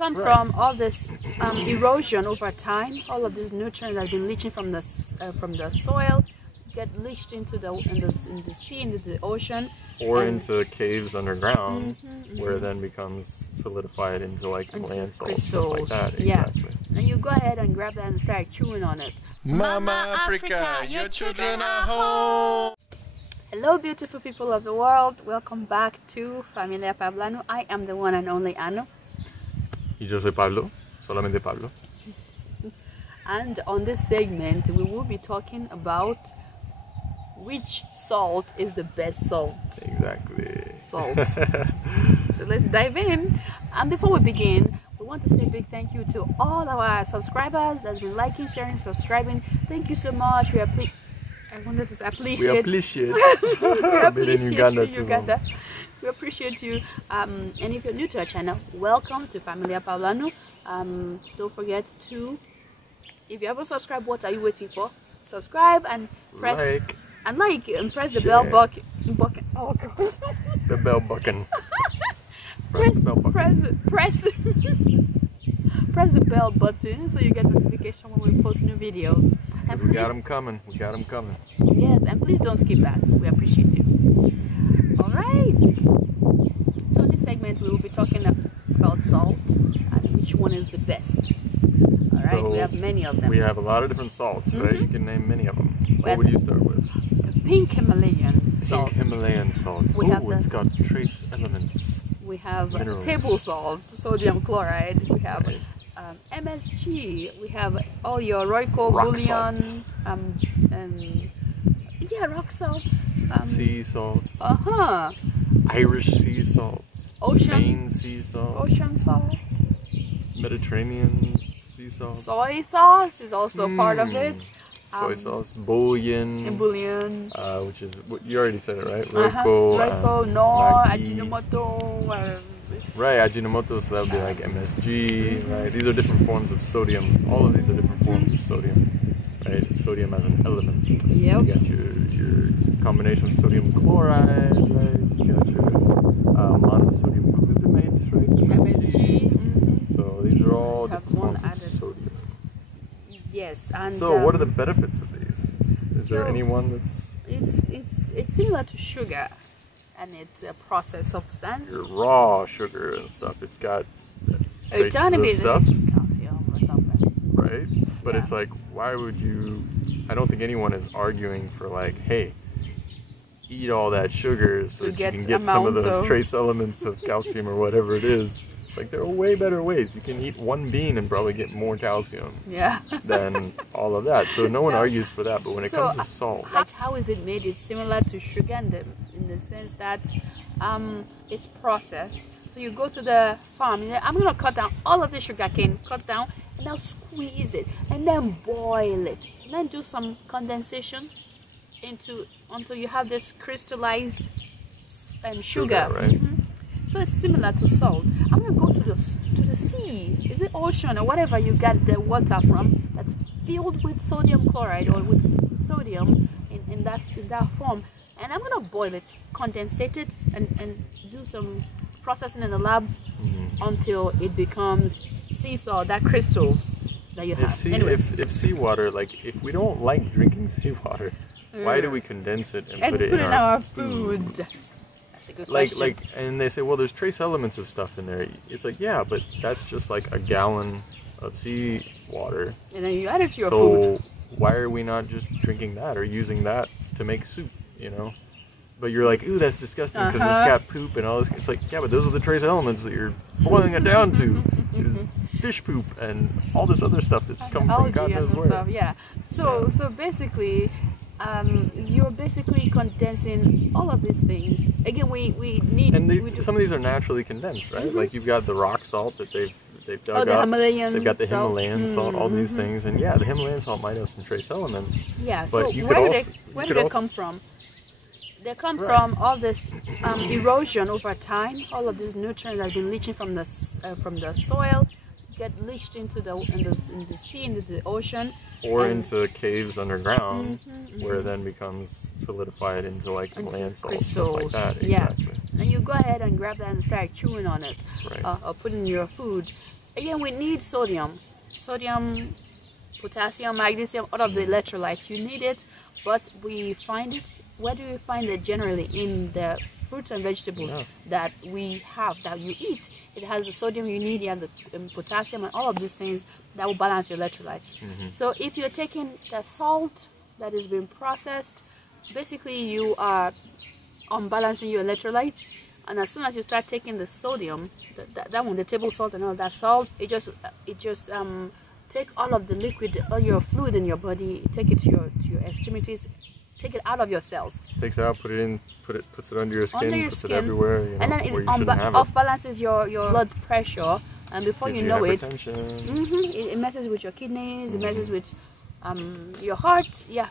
come from all this erosion over time. All of these nutrients that have been leaching from the soil get leached into in the sea, into the ocean, or into caves underground, where then becomes solidified into like land salt, stuff like that. Exactly. Yeah. And you go ahead and grab that and start chewing on it. Mama Africa, your children are home. Hello, beautiful people of the world. Welcome back to Familia PablAnu. I am the one and only Anu. Y yo soy Pablo, solamente Pablo. And on this segment, we will be talking about which salt is the best salt. Exactly. Salt. So let's dive in. And before we begin, we want to say a big thank you to all our subscribers that's been liking, sharing, subscribing. Thank you so much. We appreciate. We appreciate Uganda. We appreciate you. And if you're new to our channel, welcome to Familia PablAnu. Don't forget to, if you haven't subscribed, what are you waiting for? Subscribe and press and press the bell button. Oh God. The bell button. Press the bell button so you get notification when we post new videos. And we got them coming. We got them coming. Yes, and please don't skip ads. We appreciate you. All right. So in this segment, we will be talking about salt and which one is the best. All right. So we have many of them. We have a lot of different salts, right? You can name many of them. What would you start with? The pink Himalayan salt. Pink Himalayan salt. It's got trace elements. We have minerals. Table salts, sodium chloride. We have MSG. We have all your Royco, bouillon, rock salt, sea salt, Irish sea salt, Maine sea salt, ocean salt, Mediterranean sea salt, soy sauce is also part of it. Soy sauce, bouillon, which is what you already said it, right? Royco, Ajinomoto. Right, Ajinomoto, so that would be like MSG, right? These are different forms of sodium. All of these are different forms of sodium, right? Sodium as an element. Yep. You got your combination of sodium chloride, right? You got your monosodium glutamates, right? MSG. So these are all different forms of sodium. Yes, and so what are the benefits of these? Is there any one that's... It's similar to sugar. And it's a processed substance. Your raw sugar and stuff. It's got a tiny bit stuff, of calcium or something. Right? But it's like, why would you? I don't think anyone is arguing for like, hey, eat all that sugar so that you can get some of those trace elements of calcium or whatever it is. Like, there are way better ways. You can eat one bean and probably get more calcium than all of that. So no one argues for that. But when it comes to salt, like, how is it made? It's similar to sugar in the sense that it's processed. So you go to the farm. I'm gonna cut down all of the sugar cane, cut down, and now squeeze it, and then boil it, and then do some condensation until you have this crystallized sugar. Right? So it's similar to salt. I'm gonna go to the sea. Is it ocean or whatever you get the water from that's filled with sodium chloride or with sodium in that form, and I'm gonna boil it, condensate it, and do some processing in the lab until it becomes sea salt, that crystals that you have. If seawater, like if we don't like drinking seawater, why do we condense it and put it in our food? And they say, well, there's trace elements of stuff in there. It's like, yeah, but that's just like a gallon of seawater. And then you add it to your food. So why are we not just drinking that or using that to make soup, you know? But you're like, ooh, that's disgusting because it's got poop and all this. It's like, yeah, but those are the trace elements that you're boiling it down to. Is fish poop and all this other stuff that's come from God knows where. So basically, you're basically condensing all of these things. Again, we need... And some of these are naturally condensed, right? Like you've got the rock salt that they've dug up. They've got the Himalayan salt, all these things. And yeah, the Himalayan salt might have some trace elements. Yeah, but so where do they come from? They come from all this erosion over time. All of these nutrients that have been leaching from the soil get leached into in the sea, into the ocean, or into caves underground, where then becomes solidified into like land salt, stuff like that. Exactly. And you go ahead and grab that and start chewing on it, or put in your food. again, we need sodium, potassium, magnesium, all of the electrolytes. You need it, but we find it. Where do we find it? Generally in the fruits and vegetables that we have, that you eat. It has the sodium you need, you have the potassium, and all of these things that will balance your electrolytes. So if you're taking the salt that is being processed, basically you are unbalancing your electrolytes. And as soon as you start taking the sodium, that one, the table salt and all that salt, it just take all of the liquid, all your fluid in your body, take it to your extremities, take it out of your cells. Takes it out, puts it under your skin, puts it everywhere, you know, and then it off balances your blood pressure, and before you know it, it messes with your kidneys, it messes with your heart. Yeah,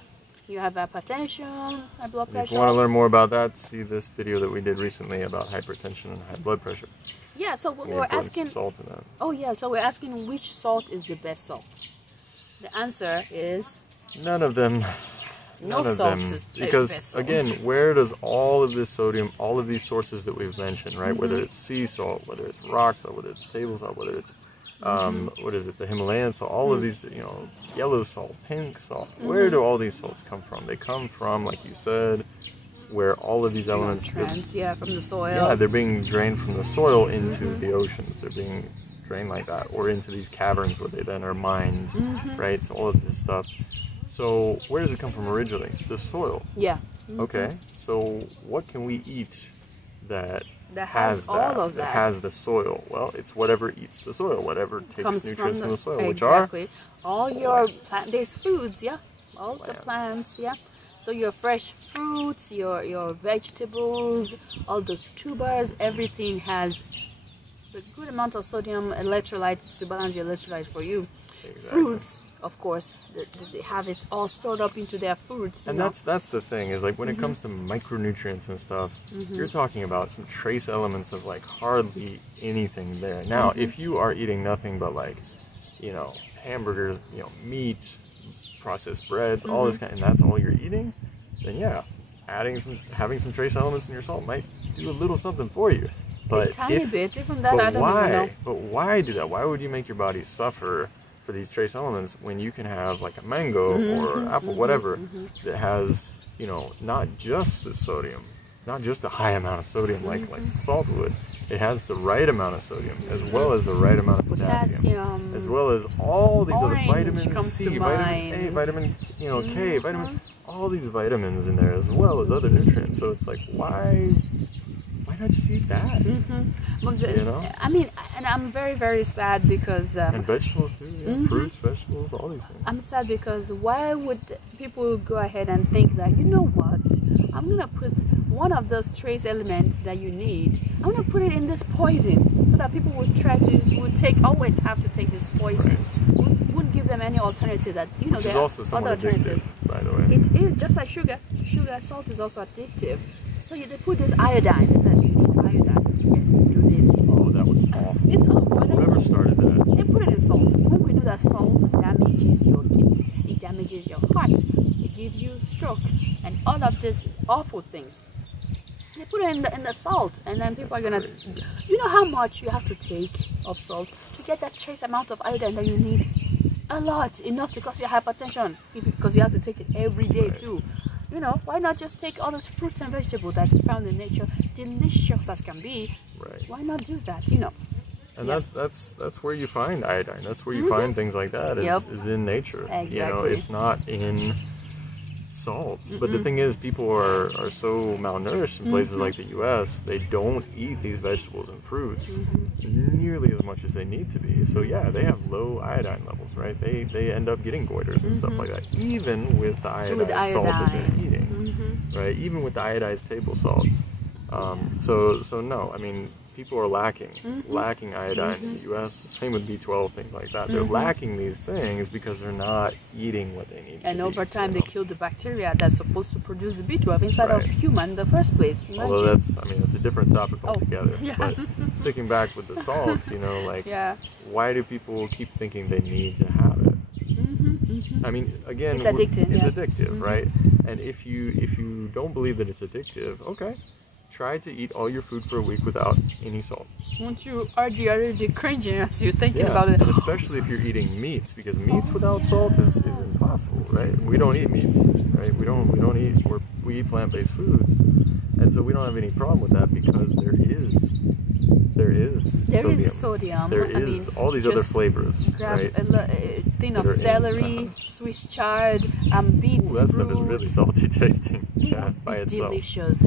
you have hypertension, high blood pressure. If you want to learn more about that, see this video that we did recently about hypertension and high blood pressure. Yeah, so we're asking. Salt in that. Oh yeah, so we're asking which salt is the best salt. The answer is none of them. None of them, because again, where does all of this sodium, all of these sources that we've mentioned, right? Whether it's sea salt, whether it's rock salt, whether it's table salt, whether it's what is it, the Himalayan salt, all of these, you know, yellow salt, pink salt. Where do all these salts come from? They come from, like you said, where all of these elements, from the soil. Yeah, they're being drained from the soil into the oceans. They're being drained like that, or into these caverns where they then are mined, right? So all of this stuff. So where does it come from originally? The soil. Yeah. Okay. So what can we eat that has all of that? That has the soil? Well, it's whatever eats the soil, whatever takes nutrients from the soil, which are all your plant-based foods. Yeah. All the plants. Yeah. So your fresh fruits, your vegetables, all those tubers, everything has a good amount of sodium electrolytes to balance your electrolytes for you. Exactly. Fruits, of course, they have it all stored up into their foods. And that's the thing, is like when it comes to micronutrients and stuff, you're talking about some trace elements of like hardly anything there. Now, if you are eating nothing but like, you know, hamburgers, you know, meat, processed breads, all this kind, and that's all you're eating, then yeah, having some trace elements in your salt might do a little something for you. But a tiny bit, even that I don't even know. But why do that? Why would you make your body suffer for these trace elements when you can have like a mango or apple, whatever, that has, you know, not just the sodium, not just a high amount of sodium like salt would. It has the right amount of sodium, as well as the right amount of potassium, as well as all these other vitamins, C, vitamin A, vitamin, you know, K, vitamin, all these vitamins in there, as well as other nutrients. So it's like, why not just eat that? You know? I mean, and I'm very, very sad because... and vegetables too, fruits, vegetables, all these things. I'm sad because why would people go ahead and think that, you know what, I'm going to put one of those trace elements that you need, I'm going to put it in this poison, so that people would always have to take this poison. Wouldn't give them any alternative that, you know, there are other alternatives. By the way. It is, just like sugar. Salt is also addictive. So they put this iodine. It says you need iodine. Yes, you do need it. Oh, that was awful. It's awful. Whoever started that? They put it in salt. When we know that salt damages your kidney, it damages your heart, it gives you stroke, and all of these awful things. They put it in the salt, and then people are gonna. You know how much you have to take of salt to get that trace amount of iodine that you need? A lot, enough to cause you hypertension, because you have to take it every day too. You know, why not just take all those fruits and vegetables that's found in nature, delicious as can be? Right. Why not do that? You know. And that's where you find iodine. That's where you find things like that. Is in nature. Exactly. You know, it's not in salts. But the thing is, people are so malnourished in places like the U.S. They don't eat these vegetables and fruits nearly as much as they need to be. So yeah, they have low iodine levels, right? They end up getting goiters and stuff like that, even with the iodized salt that they're eating, right? Even with the iodized table salt. So no, I mean, people are lacking iodine in the U.S. Same with B12, things like that. They're lacking these things because they're not eating what they need. And over time, they kill the bacteria that's supposed to produce the B12 inside of human in the first place. Imagine. Although that's a different topic altogether. But sticking back with the salt, you know, like, why do people keep thinking they need to have it? I mean, again, it's addictive, right? And if you don't believe that it's addictive, okay, try to eat all your food for a week without any salt. Won't you already cringing as you're thinking about it? And especially if you're eating meats, because meats without salt is impossible, right? We don't eat meats, right? We eat plant-based foods, and so we don't have any problem with that because there is sodium. There is all these other flavors, right? A thing of celery, Swiss chard, beets. Ooh, that stuff is really salty tasting. Yeah, by itself. Delicious.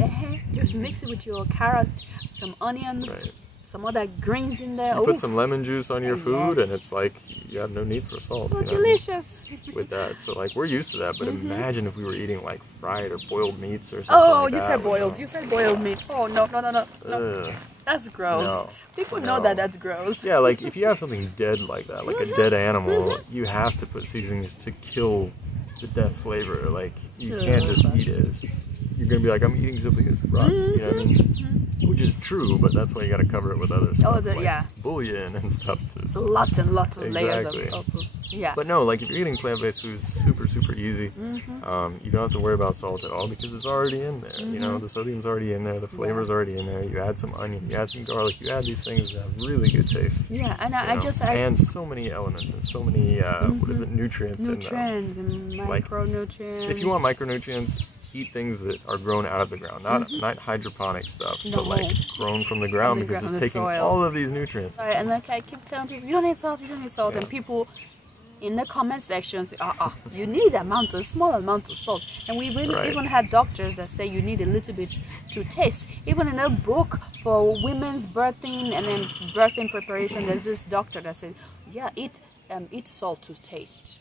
Just mix it with your carrots, some onions. Right. Some other greens in there. You put some lemon juice on your food, and it's like you have no need for salt. So delicious. With that, so like we're used to that. But imagine if we were eating like fried or boiled meats or something. Oh, like you that. said boiled. You said boiled meat. Oh no. That's gross. No, People know that's gross. Yeah, like if you have something dead like that, like a dead animal, you have to put seasonings to kill the death flavor. Like you can't just eat it. You're gonna be like, I'm eating something that's rotten. You know what I mean? Which is true, but that's why you got to cover it with other stuff, like bouillon and stuff too. Lots and lots of layers of But no, like if you're eating plant-based food, it's super easy. You don't have to worry about salt at all because it's already in there. You know, the sodium's already in there, the flavor's already in there. You add some onion, you add some garlic, you add these things that have really good taste. Yeah, and and so many elements and so many what is it, nutrients in them. And micronutrients. If you want micronutrients, eat things that are grown out of the ground, not hydroponic stuff, but like grown from the ground because it's taking all of these nutrients. Right, and like I keep telling people, you don't need salt, and people in the comment section say, you need a small amount of salt. And we even had doctors that say you need a little bit to taste. Even in a book for women's birthing and then birthing preparation, there's this doctor that said, eat salt to taste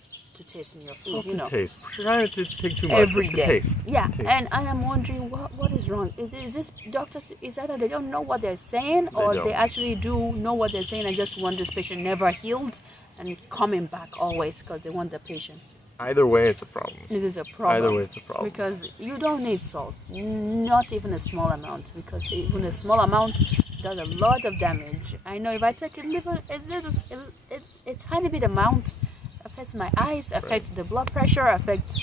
in your food, to taste. Try not to take too much, every day. To taste. Yeah, to taste. And I'm wondering what is wrong. Is this doctors? Is that they don't know what they're saying, or they actually do know what they're saying and just want this patient never healed and coming back always because they want the patients? Either way, it's a problem. It is a problem. Either way, it's a problem. Because you don't need salt, not even a small amount, because even a small amount does a lot of damage. I know if I take a tiny bit amount, affects my eyes, affects the blood pressure, affects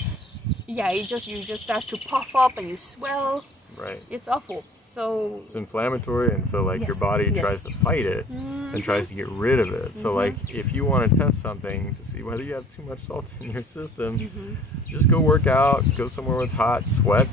you just start to puff up and you swell. Right. It's awful. So it's inflammatory, and so like your body tries to fight it and tries to get rid of it. So like if you want to test something to see whether you have too much salt in your system, just go work out, go somewhere where it's hot, sweat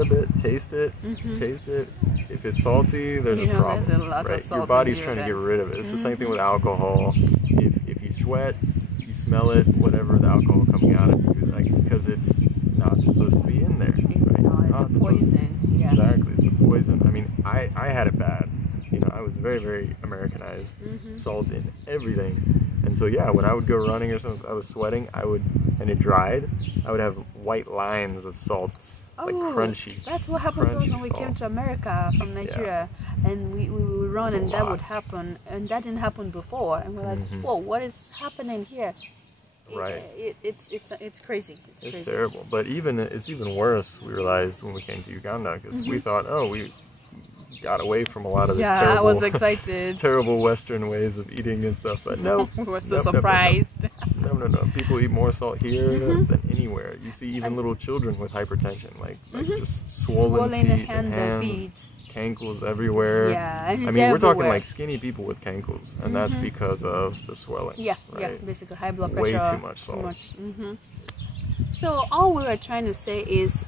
a bit, taste it. If it's salty, there's a problem. There's a lot of salt your body's trying to get rid of it. It's the same thing with alcohol. If you sweat, you smell it, whatever, the alcohol coming out of you, like, because it's not supposed to be in there. It's a poison. Exactly, it's a poison. I mean, I had it bad. You know, I was very Americanized. Salt in everything. And so when I would go running or something, I was sweating, and it dried, I would have white lines of salt, like crunchy. That's what happened to us when we came to America from Nigeria. And we would run and that would happen. And that didn't happen before. And we're like, whoa, what is happening here? Right. It's crazy. It's terrible. But it's even worse, we realized when we came to Uganda, because we thought, we got away from a lot of the terrible, I was excited. terrible Western ways of eating and stuff. But no, we were so surprised. No. People eat more salt here than anywhere. You see even little children with hypertension, like just swollen feet hands and feet. Cankles everywhere. Yeah, I mean, we're talking like skinny people with cankles, and that's because of the swelling. Yeah, basically high blood pressure. Way too much salt. So all we were trying to say is,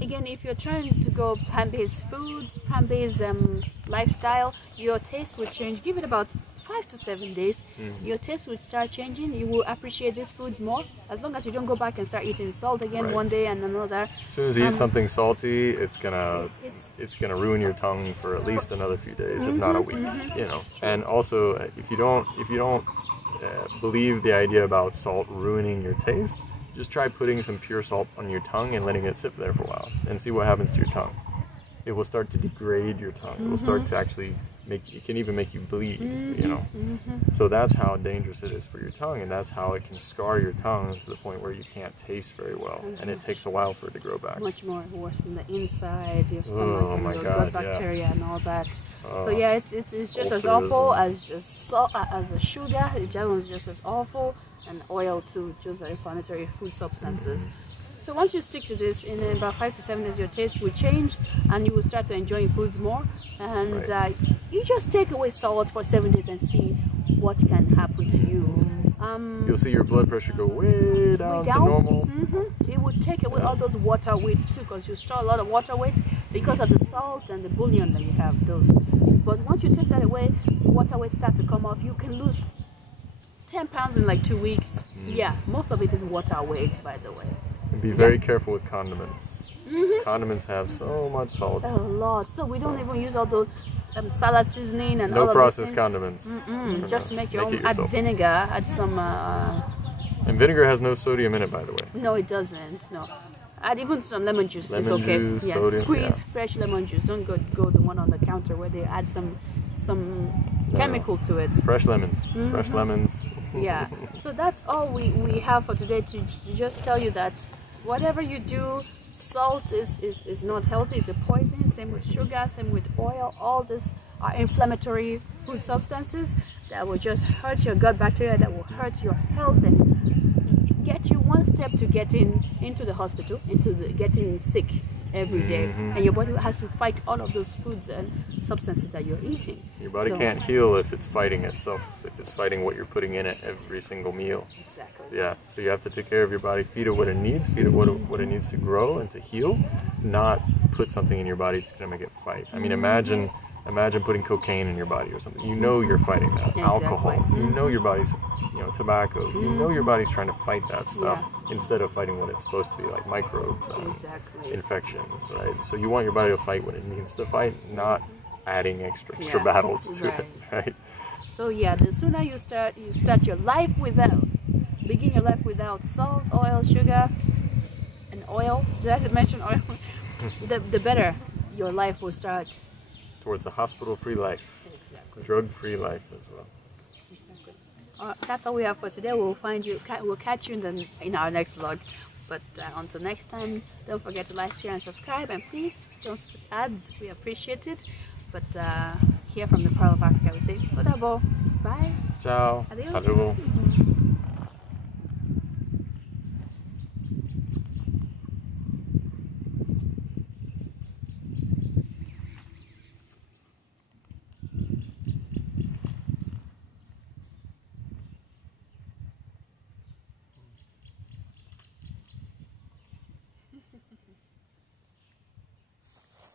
again, if you're trying to go plant-based foods, plant-based lifestyle, your taste will change. Give it about 5 to 7 days, your taste will start changing. You will appreciate these foods more, as long as you don't go back and start eating salt again one day and another. As soon as you eat something salty, it's gonna ruin your tongue for at least another few days, if not a week. You know. And also, if you don't believe the idea about salt ruining your taste, just try putting some pure salt on your tongue and letting it sit there for a while, and see what happens to your tongue. It will start to degrade your tongue. It will start to actually it can even make you bleed, you know. So that's how dangerous it is for your tongue, and that's how it can scar your tongue to the point where you can't taste very well, and it takes a while for it to grow back. Much more worse than the inside, your stomach, and your gut bacteria and all that. So it's just as awful as just salt, as a sugar. It is just as awful, and oil too, just inflammatory food substances. So once you stick to this, in about 5 to 7 days, your taste will change, and you will start to enjoy foods more. And you just take away salt for 7 days and see what can happen to you. You'll see your blood pressure go way down to normal. It would take away all those water weight too, because you store a lot of water weight because of the salt and the bouillon that you have. Those, but once you take that away, water weight starts to come off. You can lose 10 pounds in like 2 weeks. Yeah, most of it is water weight, by the way. And be very careful with condiments. Condiments have so much salt. A lot. So we don't even use all those salad seasoning and all of no processed condiments. Just make your own. Add vinegar. Add some. And vinegar has no sodium in it, by the way. No, it doesn't. No. Add even some lemon juice. Lemon it's okay. juice, Yeah. sodium, Squeeze fresh lemon juice. Don't go the one on the counter where they add some chemical to it. Fresh lemons. Fresh lemons. Yeah. So that's all we have for today, to just tell you that whatever you do, salt is not healthy. It's a poison. Same with sugar, same with oil. All this are inflammatory food substances that will just hurt your gut bacteria, that will hurt your health and get you one step to getting into the hospital, getting sick every day. And your body has to fight all of those foods and substances that you're eating. Your body can't heal if it's fighting itself, if it's fighting what you're putting in it every single meal. Exactly. Yeah, so you have to take care of your body, feed it what it needs, feed it what it needs to grow and to heal, not put something in your body that's going to make it fight. I mean, imagine putting cocaine in your body or something. You know you're fighting that. Alcohol. You know your body's, tobacco. You know your body's trying to fight that stuff instead of fighting what it's supposed to be, like microbes and infections, right? So you want your body to fight what it needs to fight, not adding extra battles to it, right? So yeah, the sooner you start your life begin your life without salt, oil, sugar, and oil. Did I mention oil? the better your life will start. Towards a hospital-free life. Exactly. Drug-free life as well. Exactly. That's all we have for today. We'll catch you in our next vlog. But until next time, don't forget to like, share, and subscribe. And please don't skip ads. We appreciate it. But here from the Pearl of Africa, we say, "Odabo." Bye. Ciao. Adios. Saludo.